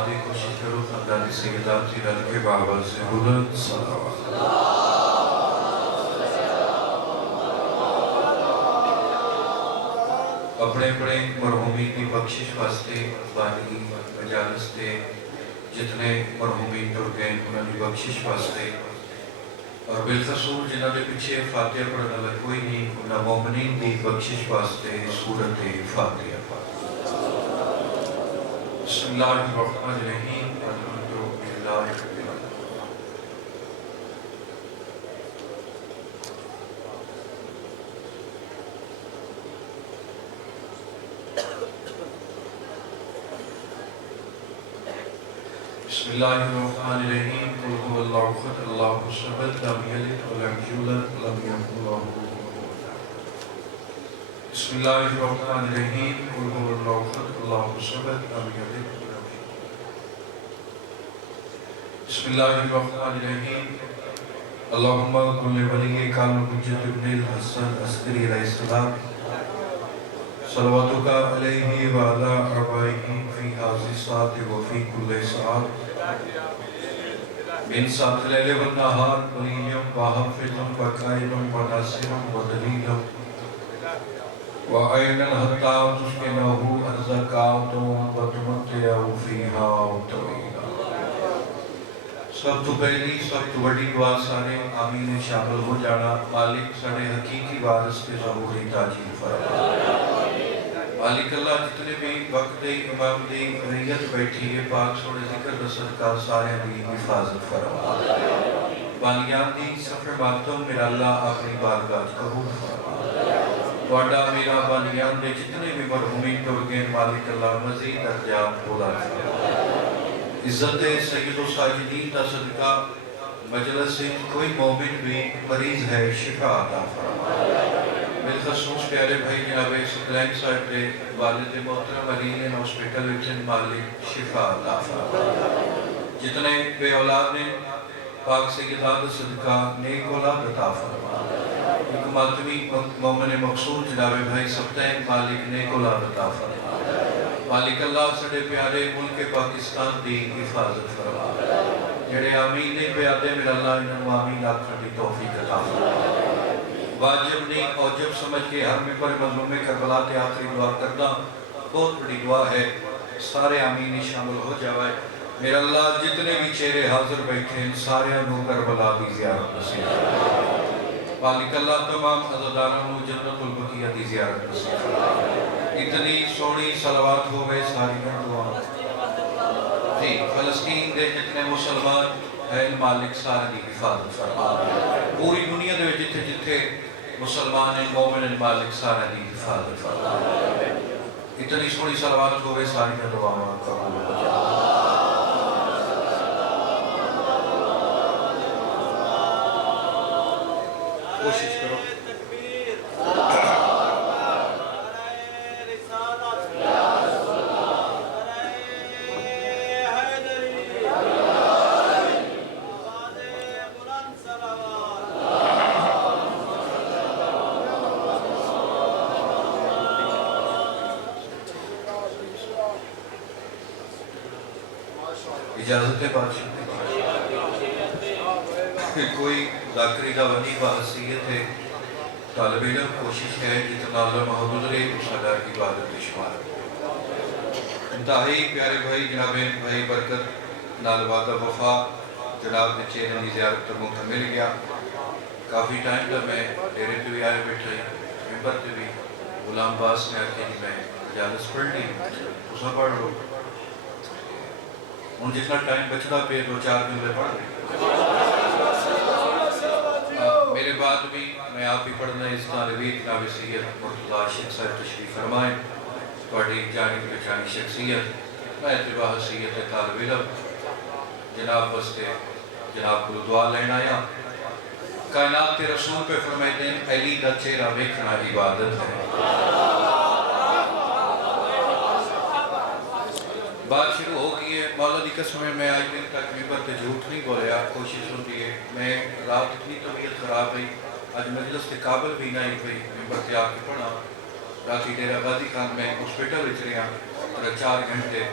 آدھی کوشش کرو خاندانی سیدات کی رل کے بابا سے بلند صلوات اپنے اپنے مرحومین کی بخشش واسطے بانی مجالس دے جتنے مرحومین ٹر گئے انہوں نے بخشش واسطے اور بالخصوص جنہوں نے پیچھے فاتحہ پڑھنا لگ کوئی نہیں انہوں مومنین کی بخشش واسطے سورت فاتحہ بسم اللہ الرحمن الرحیم الحمدللہ رب العالمین بسم اللہ الرحمن الرحیم قل هو اللہ احد اللہ الصمد لم یلد ولم یولد ولم یکن له کفوا احد بسم اللہ الرحمن الرحیم قل هو اللہ احد اللہ الصمد لم یلد ولم یولد بسم اللہ الرحمن الرحیم اللہم کل ولی کان حجت ابن الحسن عسکری علیہ السلام صلواتک علیہ وعلا آبائہ فی حاضر ساعت وفی کل ساعت من ساعت لیل و نہار قلیم و حفظم و قائلم و ناصرم و دلیلم و عین الحطاب تسکنہو ارزقاتم و تمتعو فیہا طویلا سب تو پہلی سب تو بڑی دعا سارے آمین شامل ہو جانا مالک سارے حقیقی وارث کے ظہوری تاجیل فرما مالک اللہ جتنے بھی وقت دی امام دی ریت بیٹھی ہے پاک سوڑے ذکر صدقہ سارے دی حفاظت فرما بانیان دی سفر ماتم میرا اللہ اپنی بارگاہ قبول فرما وعدہ میرا بانیان دے جتنے بھی مرحومین ٹرگین مالک اللہ مزید درجات بولا فرما عزت سید و ساجدین تا صدقہ مجلس سے کوئی مومن بھی مریض ہے شفا عطا فرما بالخصوص پیارے بھائی جناب سکلین صاحب دے والد محترم علی ہاسپٹل وچن مالک شفا عطا فرما جتنے بے اولاد نے پاک سیدات صدقہ نیک اولاد عطا فرما ایک ماتمی مومن مقصود جناب بھائی سبتین مالک نیک اولاد عطا فرما مالک اللہ سڑے پیارے ملک پاکستان دی حفاظت فرما جڑے آمین نے پیادے میرا اللہ انہوں آمین آکھر دی توفیق عطا فرما واجب نہیں اوجب سمجھ کے ہر میں پر مظلوم کربلا تے آخری دعا کردہ بہت بڑی دعا ہے سارے آمینی شامل ہو جائے میرا اللہ جتنے بھی چہرے حاضر بیٹھے ہیں سارے انہوں کربلا دی زیارت نصیب مالک اللہ تمام عزداروں جنت البقیہ دی زیارت نصیب اتنی سوڑی صلوات ہو گئے ساری دعا جی فلسطین دے جتنے مسلمان ہے مالک سارے دی حفاظت فرما پوری دنیا دے جتھے جتھے مسلمان مومن مالک سارے دی حفاظت فرما اتنی سوڑی صلوات ہوئے ساری دعا قبول ہو جائے کوشش کرو اجازت بادشاہ کوئی ذاکری کا ونی بحثیت ہے طالب علم کوشش ہے جتنا اللہ محمد رہے سادہ عبادت شمار انتہائی پیارے بھائی جناب بھائی برکت نالوادہ وفا جناب نے چہرے کی زیارت پر موقع مل گیا کافی ٹائم تک میں ڈیرے پہ بھی آئے بیٹھے ممبر پہ بھی غلام باس نے آکے میں مجالس پڑھ لی اسا پڑھ لو ان جتنا ٹائم بچتا پہ دو چار جملے پڑھ رہے میرے بعد بھی میں آپ ہی پڑھنا اس طالبی جناب سید مرتضیٰ شیخ صاحب تشریف فرمائیں بڑی جانی پہچانی شخصیت میں اتباع حیثیت طالب علم جناب وستے جناب کو دعا لینا آیا کائنات کے رسول پہ فرمائے دیں علی دا چہرہ ویکھنا عبادت ہے بات شروع ہو گئی ہے مولا دی قسم میں آج دن تک ممبر تے جھوٹ نہیں بولے آپ کوشش ہوتی ہے میں رات اتنی طبیعت خراب ہوئی آج مجلس کے قابل بھی نہیں ہوئی ممبر تے آ کے پڑھا راتی ڈیرہ غازی خان میں ہاسپٹل وچ رہا اور 4 گھنٹے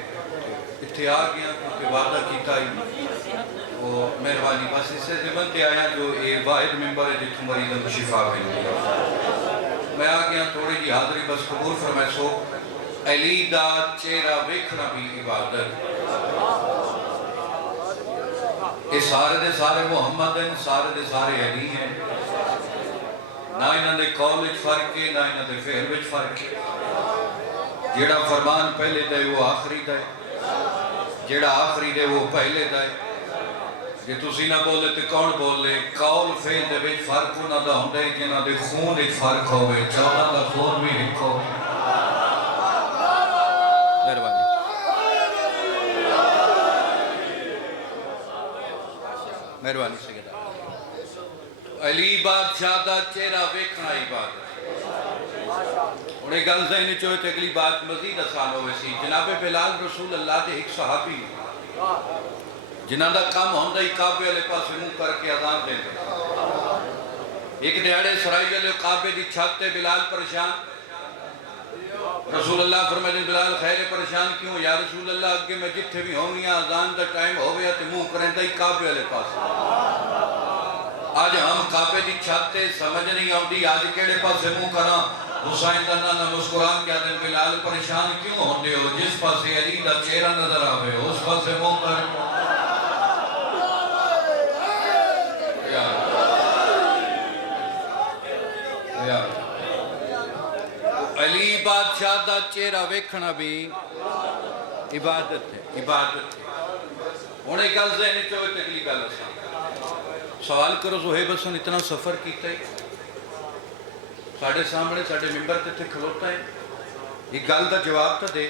اتنے آ گیا کیونکہ وعدہ کیتا ہی وہ مہربانی بس اس سے ضمن تے آیا جو یہ واحد ممبر ہے جتوں مریضوں کو شفا ملتی ہے میں آ گیا تھوڑی جی حاضری بس قبول فرمائے سو علی دا چہرہ ویکھنا بھی عبادت یہ سارے دے سارے محمد ہیں سارے دے سارے علی ہیں نہ انہوں نے قول وچ فرق ہے نہ انہوں نے فعل وچ فرق ہے جیڑا فرمان پہلے دے وہ آخری دے جیڑا آخری دے وہ پہلے دے جے تسی نہ بولے تو کون بولے قول فعل دے وچ فرق انہاں دا ہوندا ہے جنہاں دے خون وچ فرق ہوئے چودہ دا خون بھی ایک ہو مہربانی مہربانی سیدہ علی بادشاہ دا چہرہ ویکھنا عبادت انہیں گل ذہن چوئے تھے اگلی بات مزید آسان ہوئے سی جناب بلال رسول اللہ دے ایک صحابی جنہاں دا کام ہوندہ ہی کعبے والے پاس منہ کر کے اذان دے دے ایک دیہڑے سرائی والے کعبے دی چھت تے بلال پریشان رسول اللہ فرمائے بلال خیر پریشان کیوں یا رسول اللہ اگے میں جتھے بھی ہونگیاں اذان دا ٹائم ہو گیا تے منہ کریں دا ہی کعبے والے پاس آج ہم کعبے دی چھت تے سمجھ نہیں آؤں آج کیڑے پاس سے منہ کرا حسین دنہ نہ مسکران کیا دن بلال پریشان کیوں ہوندے ہو جس پاس سے علی دا چہرہ نظر آوے اس پاس سے منہ کر علی بادشاہ دا چہرہ ویکھنا بھی عبادت ہے عبادت ہے انہیں گل ذہنی چوئے تکلی گل سوال کرو زہیب حسن اتنا سفر کیتا ہے ساڑھے سامنے ساڑھے ممبر تے کھلوتا ہے یہ گل دا جواب تا دے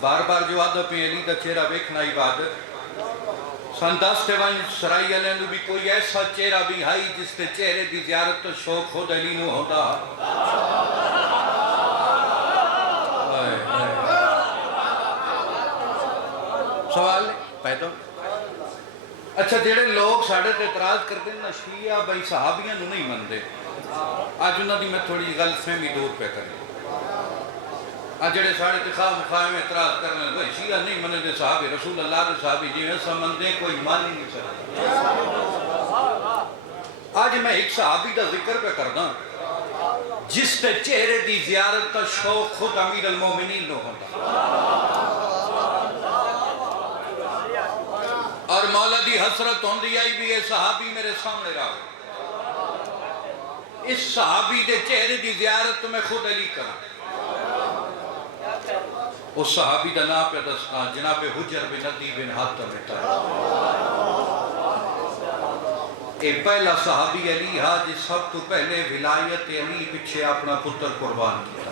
بار بار جواب دا پہ علی دا چہرہ ویکھنا عبادت سنداس تے وائن سرائی علیہ بھی کوئی ایسا چہرہ بھی ہائی جس تے چہرے دی زیارت تو شوق خود علی نو ہوتا سوال پیدا اچھا جڑے لوگ ساڑھے تے اعتراض کرتے ہیں نا شیعہ بھائی صحابیاں نو نہیں مندے آج انہوں دی میں تھوڑی غلط فہمی دور پہ کریں آج جڑے ساڑھے تے خواہ مخواہ میں اعتراض کرنے ہیں بھائی شیعہ نہیں مندے دے صحابی رسول اللہ دے صحابی جی ایسا مندے کوئی مان ہی نہیں سکتا آج میں ایک صحابی دا ذکر پہ کردہ جس تے چہرے دی زیارت کا شوق خود امیر المومنین نو ہوتا اور مولا دی حسرت ہوندی آئی بھی یہ صحابی میرے سامنے رہا اس صحابی دے چہرے دی زیارت میں خود علی کرا اس صحابی دا نام پہ دسنا جناب حجر بن ندی بن حاتم اے پہلا صحابی علی ہاں جس سب تو پہلے ولایت علی پچھے اپنا پتر قربان کیا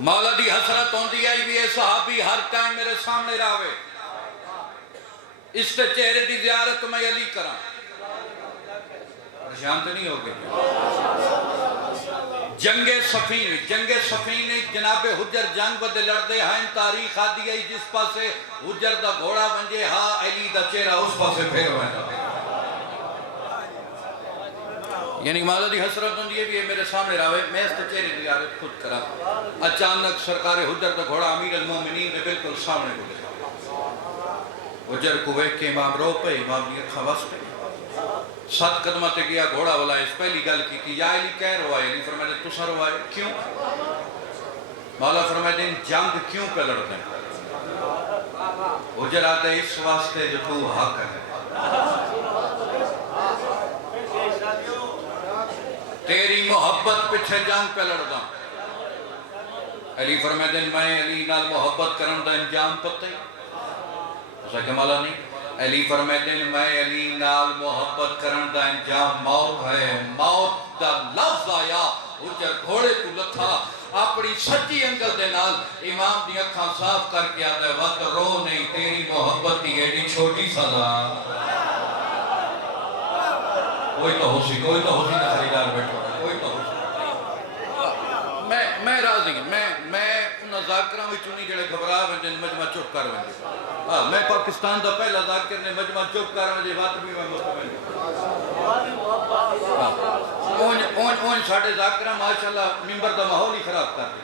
مولا دی حسرت ہوندی آئی بھی یہ صحابی ہر ٹائم میرے سامنے راوے اس تے چہرے دی زیارت میں علی کرا پریشان تو نہیں ہو گئے جنگ صفین جناب حجر جنگ بدے لڑدے ہائن تاریخ آدھی آئی جس پاسے حجر دا گھوڑا بنجے ہاں علی دا چہرہ اس پاسے پھیر ہوئے جاتے یعنی مولا دی حسرت ہوندی ہے بھی میرے سامنے راوے میں اس تے چہرے دی زیارت خود کرا اچانک سرکار حجر دا گھوڑا امیر المومنین دے بالکل سامنے گزرا حجر کویت کے امام رو پہ امام دی اکھا وس پہ 7 قدمہ تے گیا گھوڑا والا اس پہلی گل کی تھی یا علی کہہ روائے علی فرمائے دے تسا روائے کیوں مولا فرمائے دے جنگ کیوں پہ لڑتے ہیں حجر آتے اس واسطے جو تو حق ہے تیری محبت پچھے جنگ پہ لڑدا علی فرمائے دے میں علی نال محبت کرن دا انجام پتہ ہی اسا کہ مولا نہیں علی فرمائے دے میں علی نال محبت کرن دا انجام موت ہے موت دا لفظ آیا حجر گھوڑے تو لتھا اپنی سچی انگل دے نال امام دی اکھاں صاف کر کے آتا ہے وقت رو نہیں تیری محبت دی ایڈی چھوٹی سزا کوئی تو ہو سی نہ خریدار بیٹھو کوئی تو ہو سی میں راضی ہوں میں انہاں ذاکرہ میں چونی جڑے گھبرا وجہ مجمع چپ کر وجہ میں پاکستان دا پہلا ذاکر نے مجمع چپ کر وجہ بات بھی میں مطمئن اون ساڑھے ذاکرہ ماشاءاللہ ممبر دا ماحول ہی خراب کر دیا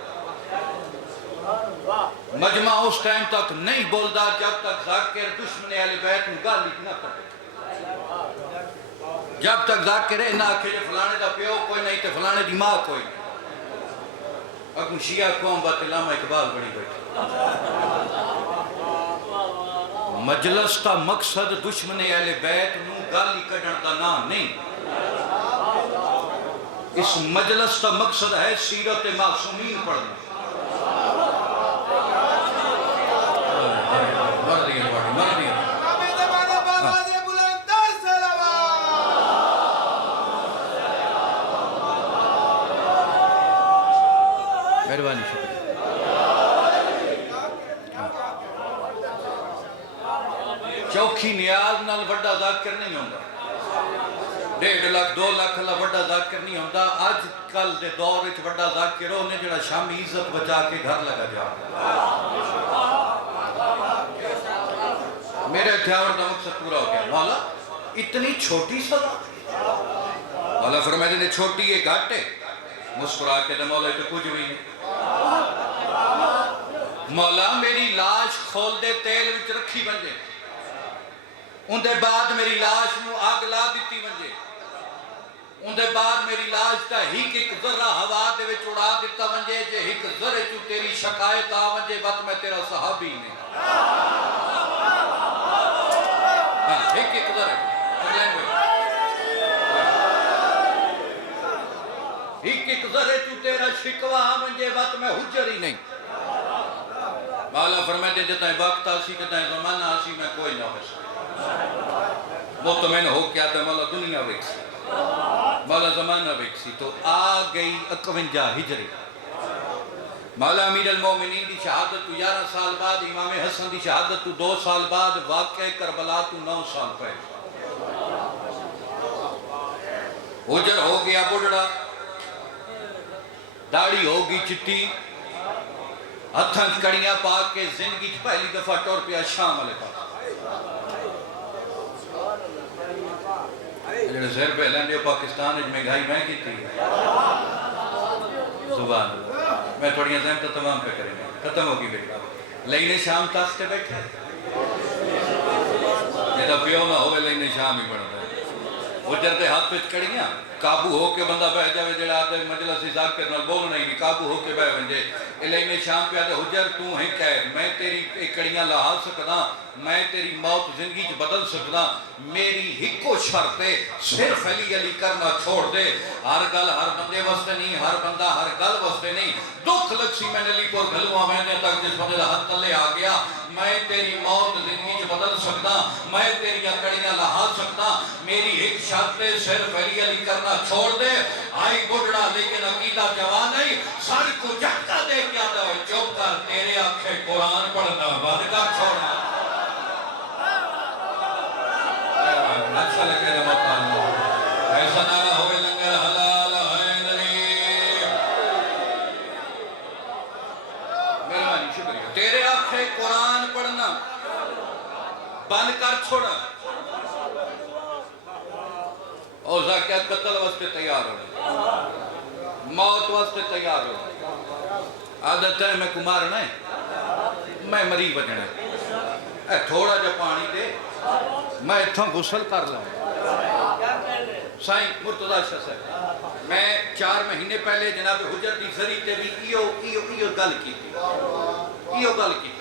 مجمع اس ٹائم تک نہیں بولدا جب تک ذاکر دشمن اہل بیت میں گالی نہ کرے جب تک ذاکر نہ آکھے فلانے دا پیو کوئی نہیں تے فلانے دی ماں کوئی نہیں اکم شیعہ قوم بات علامہ اقبال بڑی بیٹھا مجلس کا مقصد دشمن اہل بیت نو گالی کڈن دا نام نہیں اس مجلس کا مقصد ہے سیرت معصومین پڑھنا مہربانی شکریہ چوکھی نیاز نال بڑا ذاکر نہیں ہوندہ 1.5 لاکھ 2 لاکھ اللہ بڑا ذاکر نہیں ہوندہ آج کل دے دور اچھ بڑا ذاکر ہو انہیں جڑا شامی عزت بچا کے گھر لگا جا میرے اتھیاور دا مقصد پورا ہو گیا مولا اتنی چھوٹی صدا مولا فرمائے دینے چھوٹی یہ گھٹ ہے مسکرا کے دے مولا تو کچھ بھی نہیں مولا میری لاش کھول دے تیل وچ رکھی بنجے ان دے بعد میری لاش نو آگ لا دیتی بنجے ان دے بعد میری لاش کا ایک ذرہ ہوا دے وچ اڑا دیتا بنجے جے ایک ذرہ چو تیری شکایت آ بنجے بات میں تیرا صحابی نہیں ایک ذرہ ایک ذرہ چو تیرا شکوہ آ بنجے بات میں حجر ہی نہیں مولا فرمائے دے جتائیں وقت آسی کتائیں زمانہ آسی میں کوئی نہ ہو سکتا مطمئن ہو کیا تھا مولا دنیا ویکسی مولا زمانہ ویکسی تو آ گئی 51 ہجری مولا امیر المومنین دی شہادت تو 11 سال بعد امام حسن دی شہادت تو 2 سال بعد واقع کربلا تو 9 سال پہلے حجر ہو گیا بڑھڑا داڑھی ہوگی چٹی ہتھن کڑیاں پاک کے زندگی پہلی دفعہ ٹور پیا شام علیہ پاس جڑے زہر پہ لینڈے پاکستان اج مہنگائی میں کی تھی زبان میں تھوڑیاں زہم تو تمام پہ کریں گے ختم ہوگی بیٹا لینے شام تاستے بیٹھے یہ تو پیو نہ ہوئے لینے شام ہی بڑھتا ہے وہ جرتے ہاتھ پہ کڑیاں قابو ہو کے بندہ بہ جاوے جڑا آدھے مجلس ازاق کرنا بولنا ہی نہیں قابو ہو کے بہ ونجے علیہ شام پہ آدھے حجر تو ہیں قید میں تیری اکڑیاں لہا سکتا میں تیری موت زندگی چ بدل سکتا میری ہکو شرط ہے صرف علی علی کرنا چھوڑ دے ہر گل ہر بندے وستے نہیں ہر بندہ ہر گل وستے نہیں دکھ لگ سی میں علی پر گھلوا میں نے تک جس بندے حد تلے آ گیا میں تیری موت زندگی چ بدل سکتا میں تیری اکڑیاں لہا سکتا میری ایک شرط ہے صرف علی علی کرنا چھوڑ دے آئی بڑھڑا لیکن عقیدہ جوان نہیں سر کو جھٹکا دے کیا تھا چوب کر تیرے آنکھیں قرآن پڑھنا بند کر چھوڑا اچھا لگے نہ مطلب ایسا نالا ہوئے لنگر حلال حیدری مہربانی شکریہ تیرے آنکھیں قرآن پڑھنا بند کر چھوڑا اور زاکیت قتل واسطے تیار ہو موت واسطے تیار ہو عادت ہے میں کمارنا ہے میں مری بجنا ہے تھوڑا جا پانی دے میں اتھا غسل کر لوں سائیں مرتضی شاہ صاحب میں 4 مہینے پہلے جناب حجر دی ذریعے تے بھی ایو گل کی تھی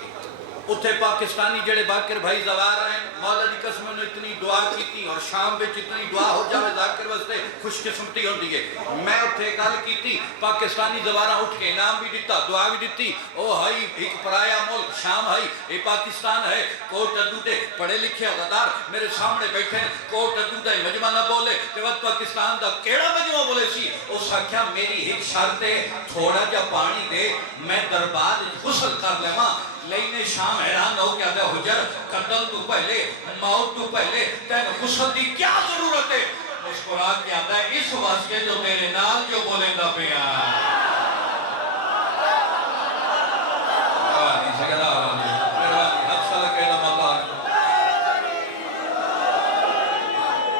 اتھے پاکستانی جڑے باکر بھائی زوار ہیں مولا دی قسم نے اتنی دعا کی تھی اور شام بچ اتنی دعا ہو جاوے ذاکر واسطے خوش قسمتی ہوندی ہے میں اتھے گل کی تھی پاکستانی زوارہ اٹھ کے انعام بھی دیتا دعا بھی دیتی او ہائی ایک پرایا ملک شام ہائی اے پاکستان ہے کوٹ ادودے پڑھے لکھے غدار میرے سامنے بیٹھے ہیں کوٹ ادودے مجمع نہ بولے کہ وقت پاکستان دا کیڑا مجمع بولے سی اس آکھیا میری ایک شرط ہے تھوڑا جا پانی دے میں دربار غسل کر لے ماں لینے شام حیران ہو گیا تھا حجر قتل تو پہلے موت تو پہلے تین غسل دی کیا ضرورت ہے مسکرا کے آتا ہے اس واسطے جو میرے نال جو بولے نہ پیا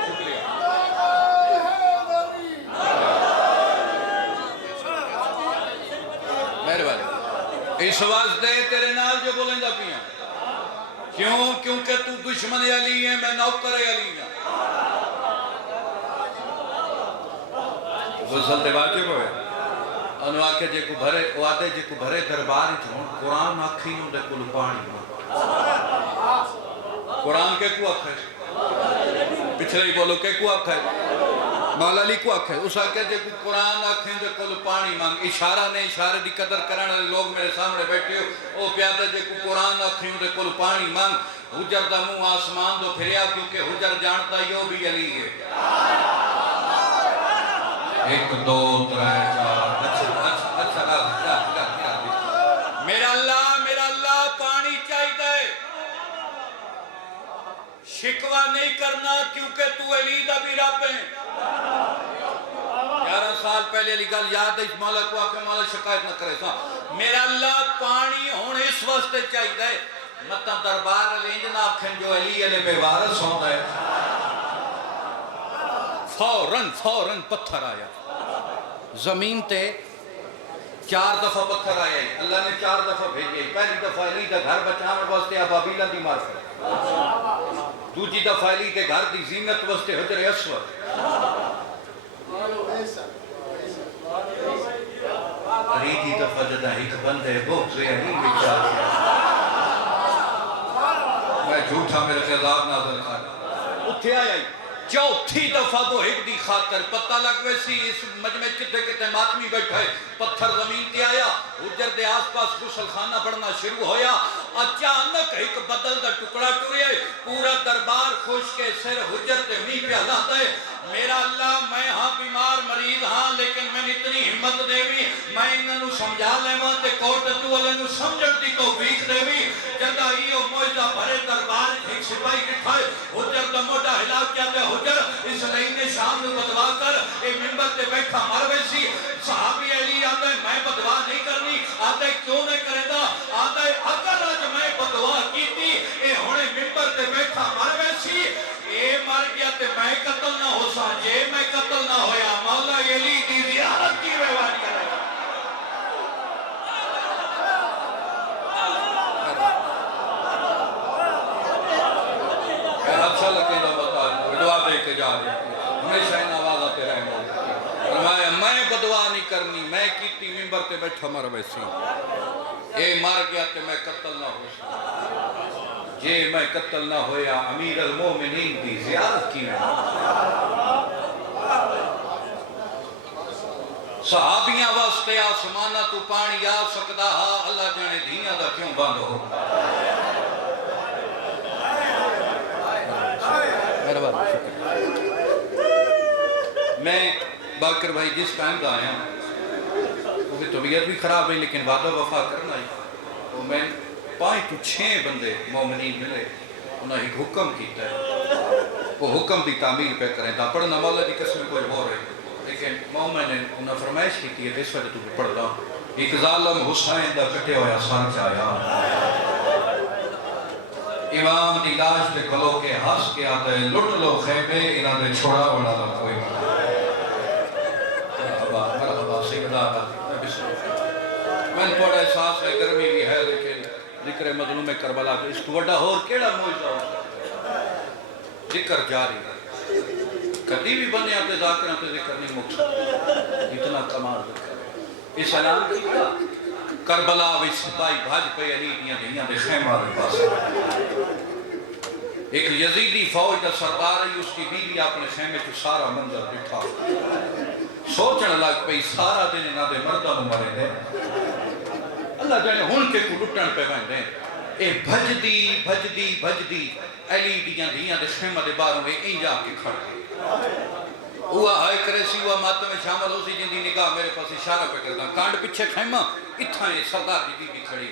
شکریہ اس واسطے تیرے نال جو بولیں دا پیا کیوں؟ کیونکہ تو دشمن علی ہے، میں نوکر علی ہوں۔ غسل تے واجب ہوئے انہوں آکے جے کو بھرے وعدے جے کو بھرے دربار ہوں قرآن آکھی ہوں دے کل پانی قرآن کے کو آکھے پچھلے ہی بولو کہ کو آکھے مولا علی کو آکھے اس آکے جے کو قرآن آکھیں دے کل پانی مانگ اشارہ نے اشارے دی قدر کرنے لوگ میرے سامنے بیٹھے ہو او پیادہ جے کو قرآن آکھیں دے کل پانی مانگ حجر دا منہ آسمان دو پھریا کیونکہ حجر جانتا یو بھی علی ہے۔ ایک دو ترے چار اچھا میرا اللہ پانی چاہیے شکوہ نہیں کرنا کیونکہ تو علی دا بھی رب ہے۔ 11 سال پہلے علی گل یاد ہے اس مولا کو آکے مولا شکایت نہ کرے سا میرا اللہ پانی ہونے اس واسطے چاہیے مطلب دربار لینج نہ آکھیں جو علی علی بے وارث ہوتا ہے فوراً پتھر آیا زمین تے 4 دفعہ پتھر آیا اللہ نے 4 دفعہ بھیجے پہلی دفعہ علی دا گھر بچانے واسطے ابابیلہ دی معرفت دوسری دفعہ علی کے گھر دی زینت واسطے حجر اسود تیسری دفعہ جدہ ایک بندے بغض علی میں چاہتے میں جھوٹا میرے خضاب نازل کر اتھے آیا چوتھی دفعہ وہ ایک دی خاطر پتہ لگ ویسی اس مجمع کتے کتے ماتمی بیٹھے پتھر زمین تے آیا حجر دے آس پاس غسل خانہ بڑھنا شروع ہویا اچانک ایک بدل دا ٹکڑا ٹورے پورا دربار خوش کے سر حجر تے می پہ اللہ دے میرا اللہ میں ہاں بیمار مریض ہاں لیکن میں اتنی ہمت دے بھی میں انہوں سمجھا لے ماں تے کوٹ تو والے نو سمجھن دی توفیق دے بھی جدہ ہی او موجدہ بھرے دربار ایک سپاہی اٹھائے حجر دا موٹا ہلا کیا تے حجر اس لئین شام نو بدوا کر اے ممبر تے بیٹھا مروے سی صحابی علی آتا ہے میں بدوا نہیں کرنی آتا ہے کیوں نہیں کرے دا آتا ہے اگر آج میں بدوا کی تھی اے ہونے ممبر تے بیٹھا مروے سی اے مر گیا تے میں قتل نہ ہو سا جے میں قتل نہ ہویا مولا علی دی زیارت کی ویوانی کرے اچھا لگے دا بتا دعا دے کے جا رہے ہمیشہ ان آواز آتے رہے فرمایا میں بدعا نہیں کرنی میں کیتی ممبر تے بیٹھا مر ویسی اے مر گیا تے میں قتل نہ ہو سا جے میں قتل نہ ہویا امیر المومنین دی زیارت کی میں صحابیاں واسطے آسمانہ تو پانی آ سکتا ہا اللہ جانے دھیاں دا کیوں بند ہو میں باکر بھائی جس ٹائم دا آیا کیونکہ طبیعت بھی خراب ہے لیکن وعدہ وفا کرنا ہے تو میں 5 تو 6 بندے مومنین ملے انہوں نے ایک حکم کیتا ہے وہ حکم دی تعمیل پہ کریں تا پڑھنا مولا دی قسم کوئی ہو رہے لیکن مومن نے انہوں نے فرمائش کیتی ہے اس وجہ تو بھی پڑھ رہا ایک ظالم حسین دا کٹے ہویا سان چاہیا امام دی لاش دے کلو کے ہس کے آتا ہے لٹ لو خیبے انہاں دے چھوڑا بڑا دا کوئی مرحبا سیدہ میں نے بڑا احساس ہے گرمی بھی ہے لیکن ذکر مظلوم کربلا جو اس کو بڑا اور کیڑا موجزہ ہو ذکر جاری کدی بھی بنے آتے ذاکرہ تے ذکر نہیں مقصد اتنا کمال ذکر اس اعلان کیا کربلا وچ سپاہی بھاج پہ علی دیاں دیاں دے خیمہ دے پاس ایک یزیدی فوج دا سردار ہے اس کی بیوی اپنے خیمے کو سارا منظر بٹھا سوچنے لگ پئی سارا دن انہاں دے مردہ نو مرے دے اللہ جانے ہن کے کو لٹن پہ ویندے اے بھجدی علی دیاں دے خیمہ دے باروں اے انجا کے کھڑ گئے ہوا ہائے کرے سی ہوا مات میں شامل ہو سی جن دی نگاہ میرے پاس اشارہ پہ کرتا کانڈ پچھے خیمہ اتھا ہے سردار دی بی بی کھڑی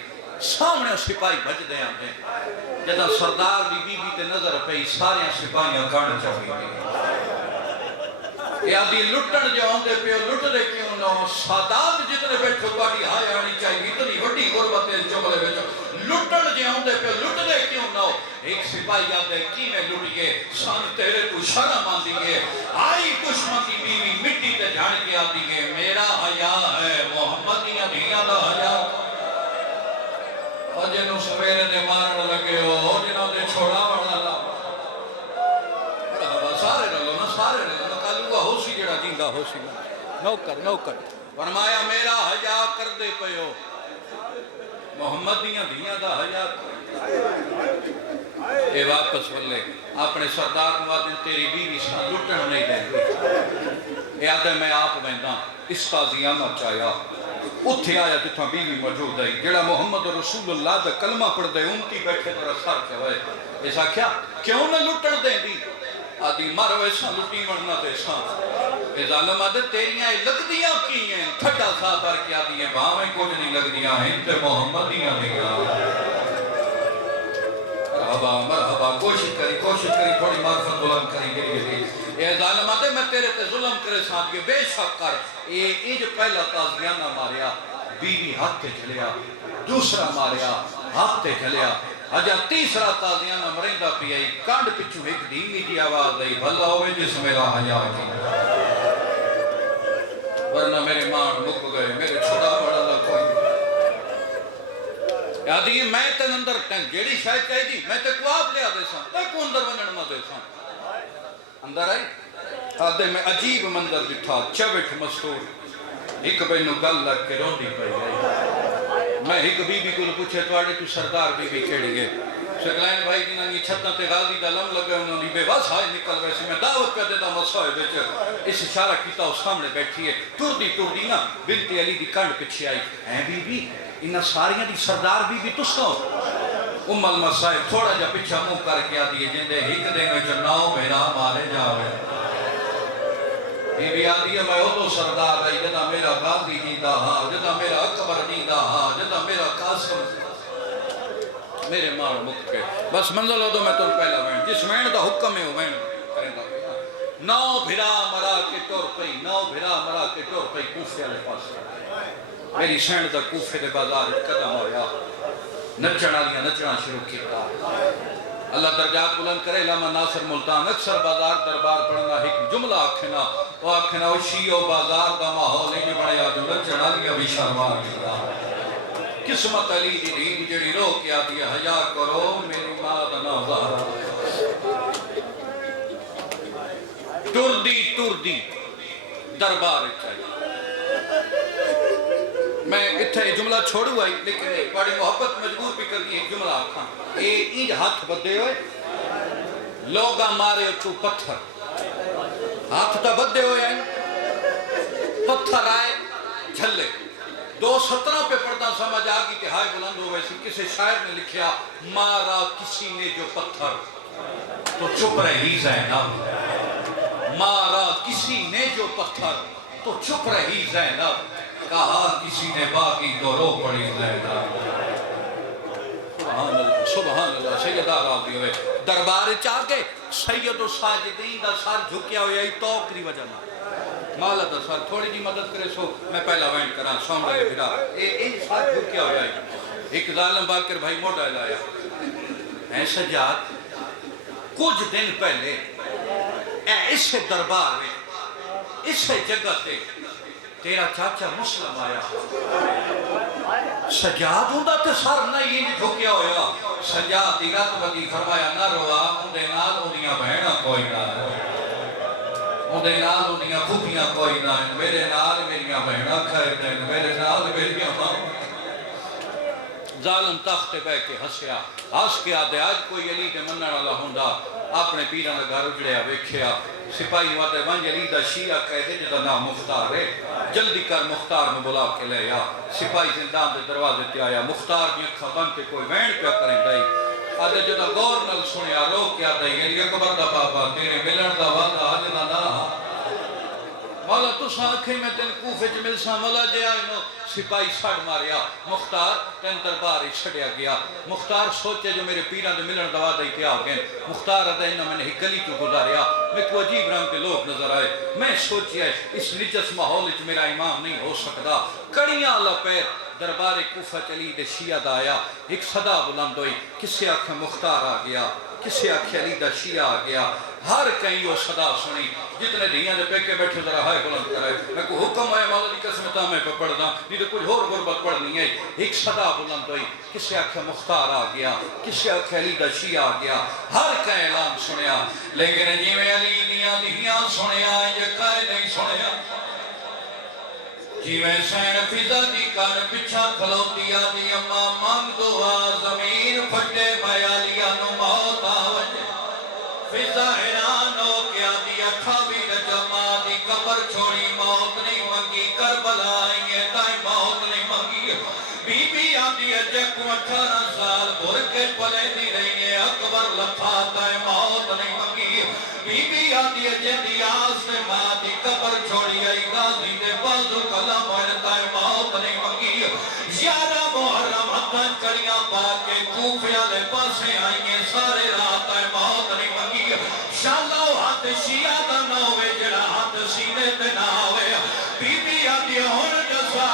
سامنے سپاہی بھج دے آتے Jeddah Sardar the be be تے نظر پہ سارے سپاہیاں کانڈ چاہی گئے یہ آدھی لٹن جو ہوندے پہ لٹ دے کیوں نو سادات جتنے بیٹھو باڑی ہائے آنی چاہیے اتنی وڈی غربت جملے بیٹھو لٹن جو ہوندے پہ لٹ دے کیوں نو ایک سپاہی آتے کی میں لٹیے سان تیرے کو شرم آن دیئے آئی دشمن کی بیوی مٹی تے جھاڑ کے آتی ہے میرا حیاء ہے محمدیہ دھیاں دا حیاء سارے رلو نا کالوا ہو سی جڑا جیندا ہو سی نوکر فرمایا میرا حیا کر دے پیو محمد دیاں دھیاں دا حیا اے واپس ولے اپنے سردار نوادن تیری بیوی سا لٹن نہیں دے اے آدھے میں آپ وینداں اس تازیاں نہ چاہیا اتھے آیا جتھاں بیوی موجود ہے جڑا محمد رسول اللہ دا کلمہ پڑھ دے امتی بیٹھے تو رسار کے ہوئے ایسا کیا کیوں نہ لٹن دیں دی آدھی مر ویسا لٹی مرنا دیسا اے ظالم آدھے تیریاں لگ دیاں کی ہیں تھٹا ساتھ کر کے آدھی ہیں باہمیں کچھ نہیں لگ دیاں ہیں تے محمد دیاں دیاں مرحبا کوشش کری تھوڑی معرفت بلند کری گری اے ظالم آدھے میں تیرے تے ظلم کرے ساتھ یہ بے شک کر اے جو پہلا تازیانہ ماریا بیوی ہاتھ تے جھلیا دوسرا ماریا ہاتھ تے جھلیا اجا تیسرا تازیانہ مرندہ پی آئی کانڈ پچھو ایک دھیمی دی آواز آئی بھلا ہوئے جس میرا حیا کی ورنہ میرے مان مک گئے میرے چھوڑا پڑا دا کوئی یادی میں تن اندر تن جیڑی شاید کہی دی میں تے کواب لیا دے ساں تے کو اندر ونن ما دے ساں اندر آئی آدھے میں عجیب منظر دٹھا چوٹ مستور ایک بینو گل لگ کے روندی پئی آئی میں ایک بی بی کو پوچھے توڑے تو سردار بی بی کیڑی گئے سکلائن بھائی کی نانی چھتنا تے غازی دا لم لگے انہوں نے بے واس ہائے نکل ویسے میں دعوت کر دیتا مسوئے بیچے اس اشارہ کیتا اس سامنے بیٹھی ہے ٹردی نا بنت علی دی کنڈ پچھے آئی اے بی بی انہا ساریاں دی سردار بی بی تس کو المصائب تھوڑا جا پچھا منہ کر کے آدھی ہے جندے ہک دیں گے جو ناؤ میرا مارے جاوے بی بی آدھی ہے میں او تو سردار آئی جدا میرا غازی جیندہ ہاں جدا میرا اکبر جیندہ ہاں جدا میرا قاسم میرے مار مک کے بس منزل ہو تو میں تم پہلا وین جس وین دا حکم ہے وین کریں دا نو بھرا مرا کے ٹور پئی کوفے والے پاس میری سین دا کوفے دے بازار قدم ہویا نچنا لیا نچنا شروع کیا اللہ درجات بلند کرے علامہ ناصر ملتان اکثر بازار دربار پڑھنا ایک جملہ آکھنا وہ آکھنا وہ شیعہ بازار دا ماحول ہی بڑھیا جو نچنا لیا بھی شرما گیا قسمت علی دی دین جڑی رو کے آتی ہے حیا کرو میری ماں دا نازارہ ٹردی دربار چاہیے میں اتھے جملہ چھوڑو آئی لیکن بڑی محبت مجبور بھی کر دی ایک جملہ آکھاں اے اینج ہاتھ بدے ہوئے لوگا مارے تو پتھر ہاتھ تا بدے ہوئے آئے پتھر آئے جھلے 2:17 پہ پڑھتا سمجھ آگی کہ ہائے بلند ہو ویسی کسی شاعر نے لکھیا مارا کسی نے جو پتھر تو چپ رہی زینب مارا کسی نے جو پتھر تو چپ رہی زینب کہا کسی نے باقی تو رو پڑی زینب سبحان اللہ سیدہ راضی ہوئے دربار چاہے سید و ساجدین دا سار جھکیا ہویا ہی توقری وجہ نہ مالا دا سار تھوڑی جی مدد کرے سو میں پہلا وینٹ کرا سوم لگے پھرا اے سار جھکیا ہویا ہی ایک ظالم باکر بھائی موڑا لایا اے سجاد کچھ دن پہلے اے اس دربار میں اس جگہ تے تیرا چاچا مسلم آیا سجاد ہوں دا تے سر نہیں جھکیا ہویا سجاد دی رات بدی فرمایا نہ روا اندے نال انیاں بہنہ کوئی نہ اندے نال انیاں بھوکیاں کوئی نہ میرے نال میریاں بہنہ کھائے دیں میرے نال میریاں ماں ظالم تخت بے کے ہسیا ہس کے آدھے آج کوئی علی دے منن والا ہوندا اپنے پیراں دا گھر اجڑیا ویکھیا سپاہی وادے ونج علی دا شیعہ کہہ دے جدا نام مختار ہے جلدی کر مختار میں بلا کے لے یا سپاہی زندان دے دروازے تے آیا مختار دی اکھاں بند کے کوئی وین پیا کریں دائی آدھے جدا غور نال سنیا رو کے آدھے علی اکبر دا بابا تیرے ملن دا وعدہ آج نہ مولا تو سانکھیں میں تین کوفے جو مل سا مولا جے آئے نو سپاہی ساڑ ماریا مختار تین دربار ہی چھڑیا گیا مختار سوچے جو میرے پیران دے ملن دوا دائی تے آگئے مختار ادھائینا میں نے ہی گلی کو گزاریا میں کو عجیب رنگ کے لوگ نظر آئے میں سوچیا اس نجس ماحول جو میرا امام نہیں ہو سکتا کڑیاں اللہ پیر دربار کوفہ چلی دے شیعہ دا آیا ایک صدا بلند ہوئی کسے آنکھیں مختار آ گیا کسے آکھے علی دا شیعہ آ گیا ہر کہیں وہ صدا سنی جتنے دیاں دے پیکے بیٹھے ذرا ہائے بلند کرے میں کو حکم ہے مولا دی قسمتاں میں پہ پڑھ دا نہیں تو کچھ اور غربت پڑھنی ہے ایک صدا بلند ہوئی کسے آکھے مختار آ گیا کسے آکھے علی دا شیعہ آ گیا ہر کہیں اعلان سنیا لیکن جی میں علی دیاں سنیا یہ کہے نہیں سنیا جی میں سین فضا دی کان پچھا کھلوتی آدھی اماں مانگ دعا زمین پھٹے میالیا نو موت آوجے فضا حیران ہو کے آدھی اٹھاوی رجمہ دی قبر چھوڑی موت نہیں منگی کربلا آئیے تائیں موت نہیں منگی بی بی آدھی اجکو 18 سال بھر کے پلے دی رہی ہے اکبر لفا تائیں موت نہیں منگی بی بی آدھی اجندی آس نے ماں دی قبر چھوڑی آئی غازی دے بازو کلم ہوئے موت نہیں منگی 11 محرم حتن کریاں پاکے کوفے آلے پاسے آئیے سارے رات موت نہیں منگی شاللہ ہاتھ شیعہ دا نوے جڑا ہاتھ سینے تے ناوے بی بی آدھی ہون جسا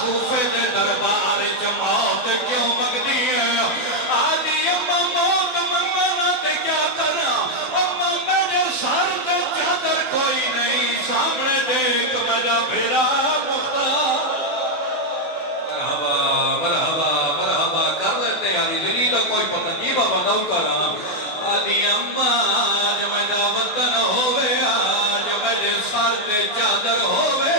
کوفے دے دربار موت کیوں مگدی ہے آدھی اماں موت منگنا تے کیا کرنا اماں میرے سر تے چادر کوئی نہیں سامنے دیکھ مجا بھیرا مختار مرحبا مرحبا کر لیتے یاری دلی تو کوئی پتہ نہیں بابا نو کرا آدھی اماں جو مجا وطن ہوئے جو مجھے سر تے چادر ہوئے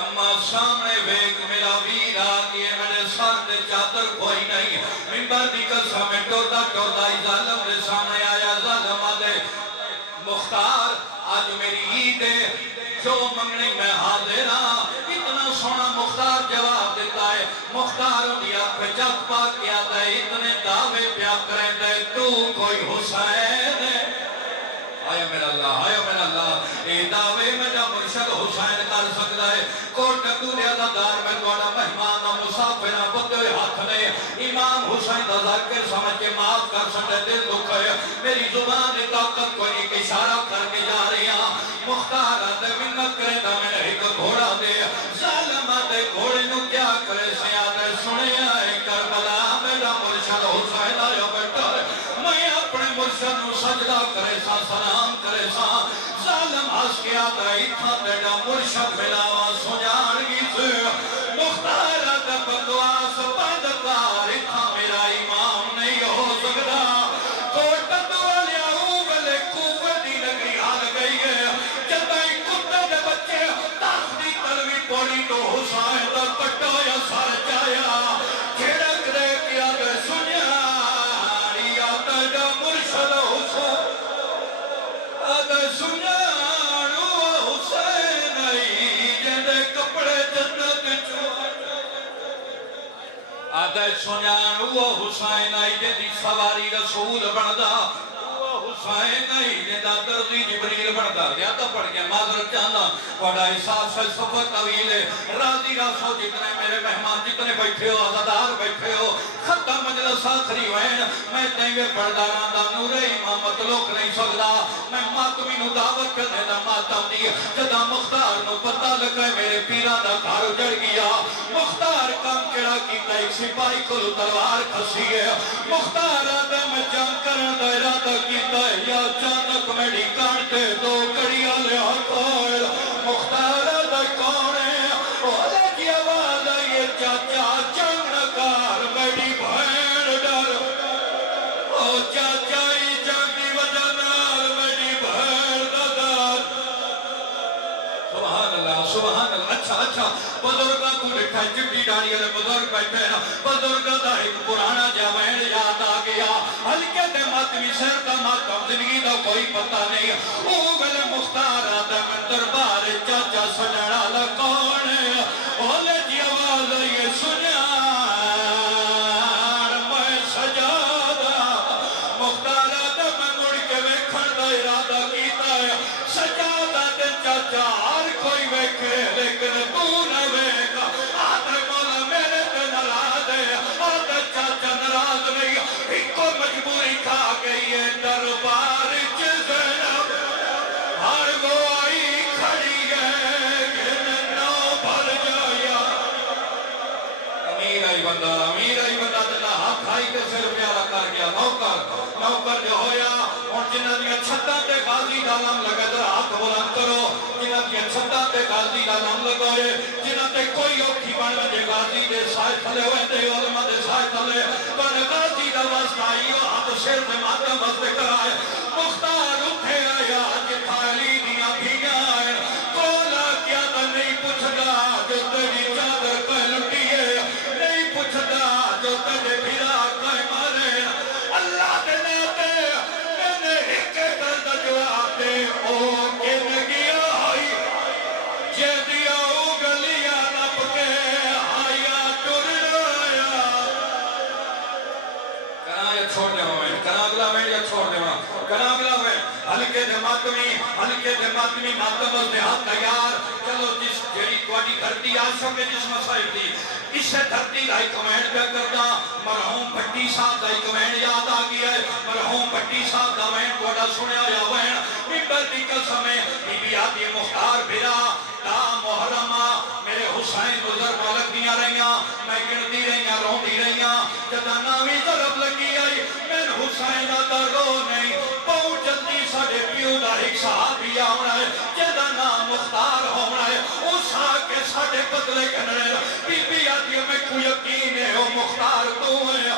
اماں سامنے بیگ میرا ویر آگئے میرے سر تے چادر کوئی نہیں منبر دی قسم میں ٹوڑا ظالم دے سامنے آیا ظالم آدھے مختار آج میری عید ہے جو منگنے میں حاضر ہاں اتنا سونا مختار جواب دیتا ہے مختار دیا پہ جات پا کیا دے اتنے دعوے پیا کریں دے تو کوئی حسین ہے آیا میرا اللہ اے دعوے میں جا مرشد حسین کر سکتا ہے کوٹ ٹکو دیا دا دار میں دوڑا مہمانہ مسافرہ بدے ہوئے ہاتھ نے امام حسین دا ذاکر سمجھ کے معاف کر سکتے دل دکھ ہے میری زبان طاقت کو ایک اشارہ کر کے جا رہی ہیں مختار آدھے منت کرے دا میں نے ایک گھوڑا دے ظالم آدھے گھوڑے نو کیا کرے سیادے سنے آئے کربلا میرا مرشد حسین آیا بیٹھا میں اپنے مرشد نو سجدہ کرے سا سلام کرے سا ظالم ہس کے آتا اتھا تیڑا مرشد ملاوا سجان گی سے مختار آتا بکواس بدکار اتھا میرا امام نہیں ہو سکتا کوٹت والے اوگلے کوفے دی نگری حال گئی ہے جدائی کتے دے بچے تاختی تلوی پوڑی تو حسین دا کٹا یا سار جایا کھڑک دے کیا دے سنیا مرشد حسین آدھے سنیانو حسین آئی جندے کپڑے جنت چوڑ آدھے سنیانو حسین آئی جندی سواری رسول بڑھدا حسین آئی جندہ درزی جبریل بڑھدا زیادہ پڑھ گیا معذرت چاہنا بڑا احساس ہے سفر طویل ہے راضی راسو جتنے میرے مہمان جتنے بیٹھے ہو آزادار بیٹھے ہو ختم مجلس آخری وین میں تینگے پرداران دا نور امامت لوک نہیں سکتا میں ماتمی نو دعوت کر دینا ماتم دی جدا مختار نو پتہ لگا میرے پیران دا گھر جڑ گیا مختار کام کڑا کیتا ایک سپاہی کو تلوار کھسی ہے مختار آدھا میں جان کرن دا ارادہ کیتا ہے یا چانک میڈی کانٹے دو کڑیا لے آکوئل مختار آدھا کون ہے اوہ کی آواز ہے یہ چاچا چنگنکار میڈی بھین ڈر او چاچائی جنگی وجہ نال میڈی بھین دادار سبحان اللہ اچھا بزرگاں کو لکھا ہے چٹی ڈاڑی علیہ بزرگ بیٹھے ہیں بزرگاں دا ایک پرانا جوین یاد آ گیا ہلکے دے ماتمی سر دا ماتم زندگی دا کوئی پتہ نہیں اوگل مختار آدھا من دربار چاچا سجڑا لکون ہے اولے جی آواز یہ سنیار میں سجادہ مختار آدھا میں مڑ کے ویکھن دا ارادہ کیتا ہے سجادہ دے چاچا ہر کوئی ویکھے لیکن تو نہ ویکھا آدھے مولا میرے تے ناراض ہے آدھے چاچا ناراض نہیں ایک کو مجبوری کھا گئی ہے دربار زینب ہر وہ آئی کھڑی ہے گھن نو بھر جایا امیر آئی بندہ دلہ ہاتھ آئی کے سر پیارا کر گیا نوکر نوکر جو ہویا اور جنہ دیا چھتاں تے غازی دا نام لگا در ہاتھ بلند کرو جنہ دیا چھتاں تے غازی دا نام لگوئے جنہ تے کوئی اوکھی بن وجے غازی دے سائے تھلے ہوئے تے علماء دے سائے تھلے پر غازی دا واسطہ آئیو ہاتھ شیر دے ماتم واسطے کرائے مختار اٹھے آیا جتھا علی دیا بھیگا ہے کولا کیا دا نہیں پوچھگا جو تیری چادر پہ لٹیے نہیں پوچھگا جو تیرے بھیرا کوئی مارے اللہ دے ناتے میں نے ایک درد جواب دے او کن گیا ہوئی جے دیا او گلیا نپ کے آیا ٹر آیا کنا یہ چھوڑ دے ہوئے کنا اگلا میں یہ چھوڑ دے ہوئے کنا اگلا میں ہلکے دے ماتمی ماتمل دے ہاتھ تیار چلو جس جیڑی کوڑی دھرتی آسم میں جس مسائل تھی اس سے دھرتی لائی کمینڈ پہ کردہ مرحوم بھٹی صاحب لائی کمینڈ یاد آگئی ہے مرحوم بھٹی صاحب کمینڈ کوڑا سنے آیا وین ممبر دی قسم ہے بی بی آدھی مختار بھرا تا محرمہ میرے حسین بزر مالک دیا رہیاں میں گردی رہیاں روندی رہیاں جدہ نامی ضرب لگی آئی میں حسین آدھا رو نہیں بہت جلدی ساڑے پیو دا ایک صحابی آمنا ہے جدہ نام مختار ہونا ہے اس آکے ساڑے بدلے کرنے بی بی آدھی میں کوئی یقین ہے وہ مختار تو ہے